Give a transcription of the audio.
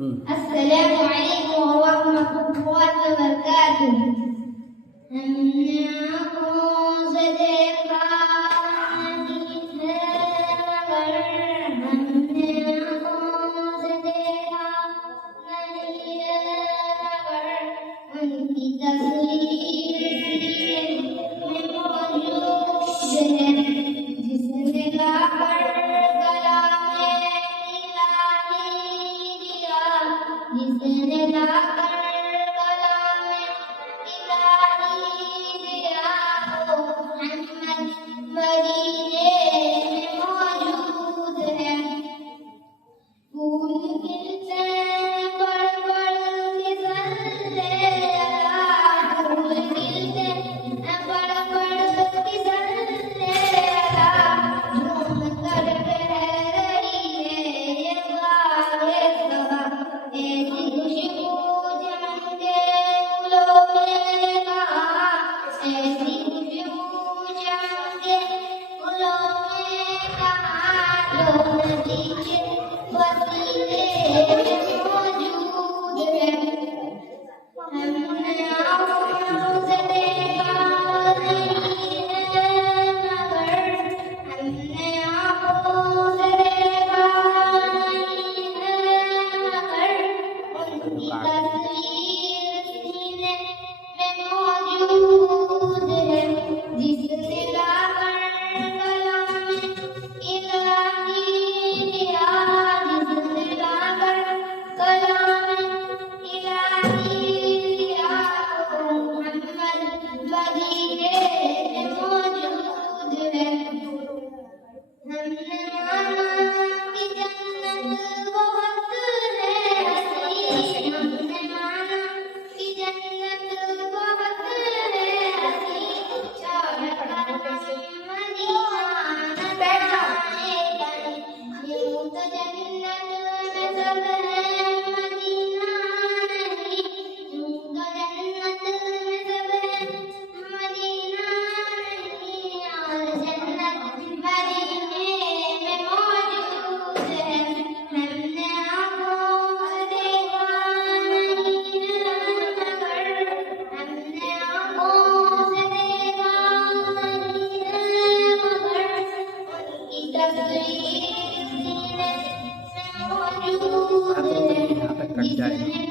अस्सलामु अलैकुम व रहमतुल्लाहि व बरकातुहू। हमने आँखों से देखा नहीं है मगर, हमने आँखों से देखा नहीं है मगर, उनकी तस्वीर सीने में मौजूद है, जिसने लाकर कलामे इलाही दिया, जिसने लाकर कलामे इलाही दिया, वो मोहम्मद मदीने में मौजूद है। फूल खिलते पड़ पड़ के सल्ले अला, फूल खिलते पड़ पड़ के सल्ले अला, झूम कर कह रही है ये गाए सबा, ऐसी खुशबू चमके फूलों में कहा, ऐसी खुशबू चमके फूलों में कहा, जो नदी के वसीले में मौजूद है। हमने आँखों से देखा नहीं है मगर, हमने आँखों से देखा नहीं है मगर, उनकी तस्वीर सीने में मौजूद है, जिसने लाकर कलामे इलाही दिया, जिसने लाकर कलामे इलाही दिया, वो मोहम्मद मदीने में मौजूद है। हमने माना कि जन्नत बहुत है हसीन, हमने माना कि जन्नत बहुत है हसीन, छोड़कर मदीना न जाएगा, यूं तो जन्नत में सब है मदीना नहीं, यूं तो जन्नत में सब है मदीना नहीं, और जन्नत मदीने में मौजूद है। हमने आँखों से देखा नहीं है मगर, हमने आँखों से देखा नहीं है मगर, उनकी तस्वीर सीने में मौजूद है, जिसने